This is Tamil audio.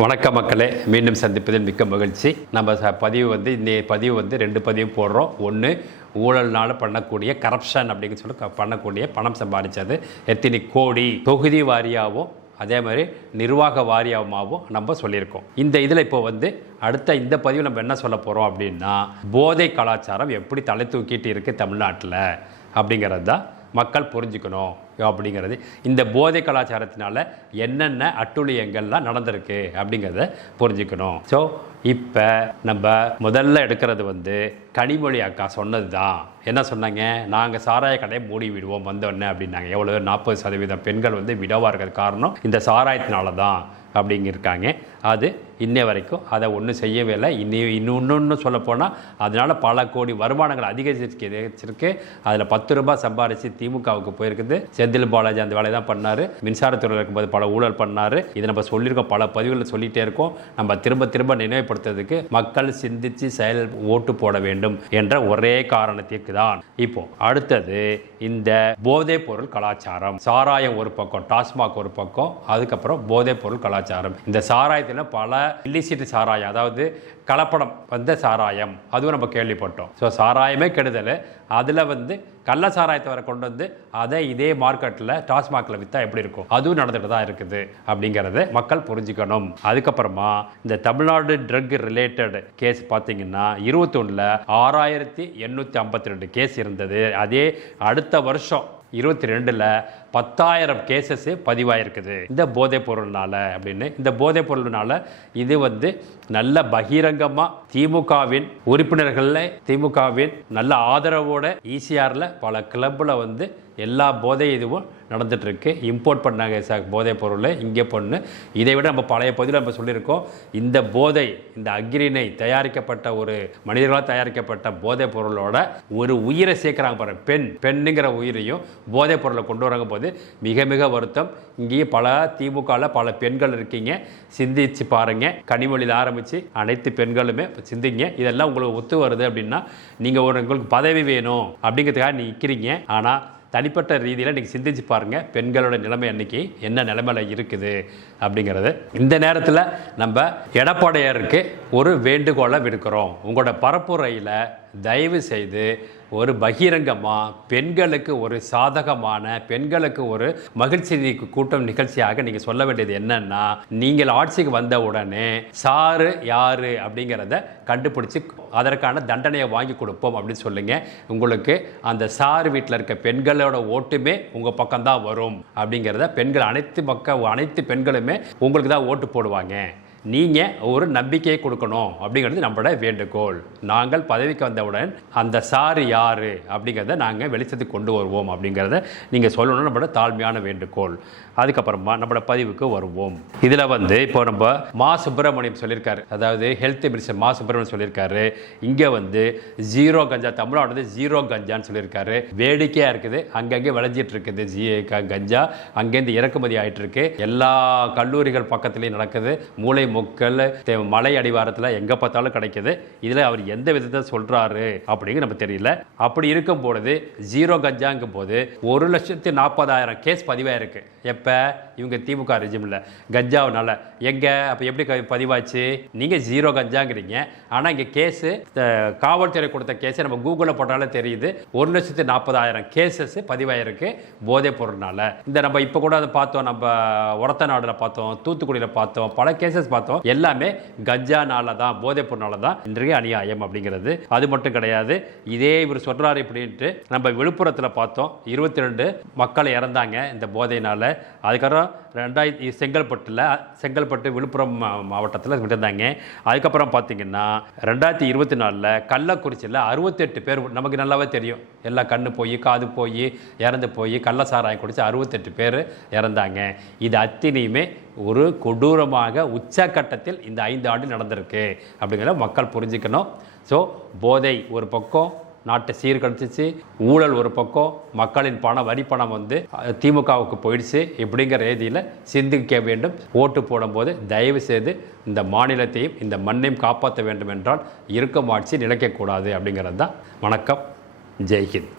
வணக்கம் மக்களே, மீண்டும் சந்திப்பதில் மிக்க மகிழ்ச்சி. நம்ம பதிவு வந்து 2 பதிவு போடுறோம். ஒன்று, ஊழல்னால பண்ணக்கூடிய கரப்ஷன் அப்படின்னு சொல்லி பண்ணக்கூடிய பணம் சம்பாதிச்சது எத்தனை கோடி, தொகுதி வாரியாகவும் அதே மாதிரி நிர்வாக வாரியாகவும் நம்ம சொல்லியிருக்கோம். இந்த இதில் இப்போ அடுத்த இந்த பதிவு நம்ம என்ன சொல்ல போகிறோம் அப்படின்னா, போதை கலாச்சாரம் எப்படி தலை தூக்கிட்டு இருக்குது தமிழ்நாட்டில் அப்படிங்கிறது தான் மக்கள் புரிஞ்சுக்கணும் அப்படிங்கிறது. இந்த போதை கலாச்சாரத்தினால என்னென்ன அட்டுழியங்கள்லாம் நடந்திருக்கு அப்படிங்கிறத புரிஞ்சுக்கணும். ஸோ இப்போ நம்ம முதல்ல எடுக்கிறது கனிமொழி அக்கா சொன்னது தான். என்ன சொன்னாங்க? நாங்கள் சாராய கடையை மூடி விடுவோம் வந்தோடனே அப்படின்னாங்க. எவ்வளோ 40% பெண்கள் விடவாக இருக்கிற காரணம் இந்த சாராயத்தினால தான் அப்படிங்கிருக்காங்க. அது இன்னை வரைக்கும் அதை ஒன்றும் செய்யவே இல்லை. இன்னொன்று சொல்லப்போனால் அதனால் பல கோடி வருமானங்கள் அதிகரிச்சிருக்கு. அதில் 10 ரூபாய் சம்பாரித்து திமுகவுக்கு போயிருக்குது. செந்தில் பாலாஜி அந்த வேலையை தான் பண்ணார். மின்சாரத்துறையில் இருக்கும்போது பல ஊழல் பண்ணார். இதை நம்ம சொல்லியிருக்கோம், பல பதிவுகளில் சொல்லிகிட்டே இருக்கோம். நம்ம திரும்ப நினைவுபடுத்துறதுக்கு மக்கள் சிந்தித்து செயல் ஓட்டு போட வேண்டும் என்ற ஒரே காரணத்திற்கு தான். இப்போ அடுத்தது இந்த போதைப் பொருள் கலாச்சாரம். சாராயம் ஒரு பக்கம், டாஸ்மாக் ஒரு பக்கம், அதுக்கப்புறம் போதைப் பொருள் கலாச்சாரம். இந்த சாராயத்தில் பல இல்லிசிட் சாராயம், அதாவது கலப்படம் சாராயம், அதுவும் நம்ம கேள்விப்பட்டோம். ஸோ சாராயமே கெடுதல். அதில் கள்ள சாராயத்தை வர கொண்டு அதை இதே மார்க்கெட்டில் டாஸ்மாகில் விற்றா எப்படி இருக்கும்? அதுவும் நடந்துட்டு தான் இருக்குது அப்படிங்கிறத மக்கள் புரிஞ்சுக்கணும். அதுக்கப்புறமா இந்த தமிழ்நாடு ட்ரக் ரிலேட்டட் கேஸ் பார்த்தீங்கன்னா 21 6852 கேஸ் இருந்தது. அதே அடுத்த வருஷம் 22 10,000 கேசஸ் பதிவாயிருக்குது இந்த போதைப் பொருள்னால அப்படின்னு. இந்த போதைப் பொருள்னால இது நல்ல பகிரங்கமாக திமுகவின் உறுப்பினர்களில், திமுகவின் நல்ல ஆதரவோட ஈசிஆரில் பல கிளப்பில் எல்லா போதை இதுவும் நடந்துகிட்ருக்கு. இம்போர்ட் பண்ணாங்க போதைப் பொருள் இங்கே பொண்ணு. இதை விட நம்ம பழைய பதிவில் நம்ம சொல்லியிருக்கோம், இந்த போதை, இந்த அக்ரிணை தயாரிக்கப்பட்ட ஒரு மனிதர்களால் தயாரிக்கப்பட்ட போதைப் பொருளோட ஒரு உயிரை சேர்க்குறாங்க பாருங்க, பெண்ணுங்கிற உயிரையும் போதைப் பொருளை கொண்டு வராங்க போது மிக மிக வருத்தம். இங்கேயே பல திமுகவில் பல பெண்கள் இருக்கீங்க, சிந்திச்சு பாருங்க. கனிமொழியில் ஆரம்பித்து அனைத்து பெண்களுமே சிந்திங்க. இதெல்லாம் உங்களுக்கு ஒத்து வருது அப்படின்னா நீங்கள் உங்களுக்கு பதவி வேணும் அப்படிங்கிறதுக்காக நிற்கிறீங்க. ஆனால் தனிப்பட்ட ரீதியில் நீங்கள் சிந்திச்சு பாருங்கள், பெண்களோட நிலைமை அன்றைக்கி என்ன நிலைமையில் இருக்குது அப்படிங்கிறது. இந்த நேரத்தில் நம்ம எடப்பாடியாருக்கு ஒரு வேண்டுகோளை விடுக்கிறோம். உங்களோட பரப்புரையில் தயவு செய்து ஒரு பகிரங்கமாக பெண்களுக்கு ஒரு சாதகமான, பெண்களுக்கு ஒரு மகிழ்ச்சி கூட்டம் நிகழ்ச்சியாக நீங்கள் சொல்ல வேண்டியது என்னன்னா, நீங்கள் ஆட்சிக்கு வந்த உடனே சாரு யாரு அப்படிங்கிறத கண்டுபிடிச்சி அதற்கான தண்டனையை வாங்கி கொடுப்போம் அப்படின்னு சொல்லுங்க. உங்களுக்கு அந்த சாரு வீட்டில் இருக்க பெண்களோட ஓட்டுமே உங்கள் பக்கம்தான் வரும் அப்படிங்கிறத அனைத்து பெண்களுமே உங்களுக்கு தான் ஓட்டு போடுவாங்க. நீங்கள் ஒரு நம்பிக்கையை கொடுக்கணும் அப்படிங்கிறது நம்மளோட வேண்டுகோள். நாங்கள் பதவிக்கு வந்தவுடன் அந்த சார் யார் அப்படிங்கிறத நாங்கள் வெளிச்சத்துக்கு கொண்டு வருவோம் அப்படிங்கிறத நீங்கள் சொல்லணும், நம்மளோட தாழ்மையான வேண்டுகோள். அதுக்கப்புறமா நம்மளோட பதிவுக்கு வருவோம். இதில் இப்போ நம்ம மா சுப்பிரமணியம் சொல்லியிருக்காரு, அதாவது ஹெல்த் மினிஸ்டர் மா சுப்பிரமணியம் சொல்லியிருக்காரு, இங்கே ஜீரோ கஞ்சா, தமிழ்நாடு ஜீரோ கஞ்சான்னு சொல்லியிருக்காரு. வேடிக்கையாக இருக்குது. அங்கங்கே விளைஞ்சிட்டு இருக்குது கஞ்சா, அங்கேருந்து இறக்குமதி ஆகிட்டு இருக்கு. எல்லா கல்லூரிகள் பக்கத்துலேயும் நடக்குது. மூளை முக்கல் மலை அடிவாரத்தில் எங்கே பார்த்தாலும் கிடைக்குது. இதில் அவர் எந்த விதத்தை சொல்கிறாரு அப்படிங்க நம்ம தெரியல. அப்படி இருக்கும் பொழுது ஜீரோ கஞ்சாங்கும் போது 1,40,000 கேஸ் பதிவாயிருக்கு. எப்போ? இவங்க திமுக ரெஜிமில் கஞ்சாவனால. எங்கே அப்போ எப்படி பதிவாச்சு? நீங்கள் ஜீரோ கஞ்சாங்கிறீங்க, ஆனால் இங்கே கேஸு காவல்துறை கொடுத்த கேஸை நம்ம கூகுளில் போட்டாலே தெரியுது. 1,40,000 கேசஸ் பதிவாயிருக்கு போதைப் பொருள்னால. இந்த நம்ம இப்போ கூட அதை பார்த்தோம், நம்ம ஒரத்த நாடுல பார்த்தோம், தூத்துக்குடியில் பார்த்தோம், பல கேசஸ் பார்த்தோம். எல்லாமே கஞ்சானால தான், போதைப் பொருளால தான் இன்றைய அநியாயம் அப்படிங்கிறது. அது மட்டும் கிடையாது, இதே இவர் சொல்றாரு இப்படின்ட்டு நம்ம விழுப்புரத்தில் பார்த்தோம், 22 மக்கள் இறந்தாங்க இந்த போதையினால. அதுக்கப்புறம் செங்கல்பட்டு விழுப்புரம் மாவட்டத்தில் விட்டுருந்தாங்க. அதுக்கப்புறம் பார்த்தீங்கன்னா 2024 கள்ளக்குறிச்சியில் 68 பேர், நமக்கு நல்லாவே தெரியும், எல்லாம் கண்ணு போய் காது போய் இறந்து போய் கள்ள சாராயம் குடிச்சு 68 பேர் இறந்தாங்க. இது அத்தனையுமே ஒரு கொடூரமாக உச்சக்கட்டத்தில் இந்த 5 ஆண்டு நடந்திருக்கு அப்படிங்கிறத மக்கள் புரிஞ்சுக்கணும். ஸோ போதை ஒரு பக்கம் நாட்டை சீர்கழிச்சிச்சு, ஊழல் ஒரு பக்கம், மக்களின் வரி பணம் திமுகவுக்கு போயிடுச்சு. இப்படிங்கிற ரீதியில் சிந்திக்க வேண்டும். ஓட்டு போடும்போது தயவு செய்து இந்த மாநிலத்தையும் இந்த மண்ணையும் காப்பாற்ற வேண்டும் என்றால் இருக்கும் ஆட்சி நிலைக்கக்கூடாது அப்படிங்கிறது தான். வணக்கம், ஜெய்ஹிந்த்.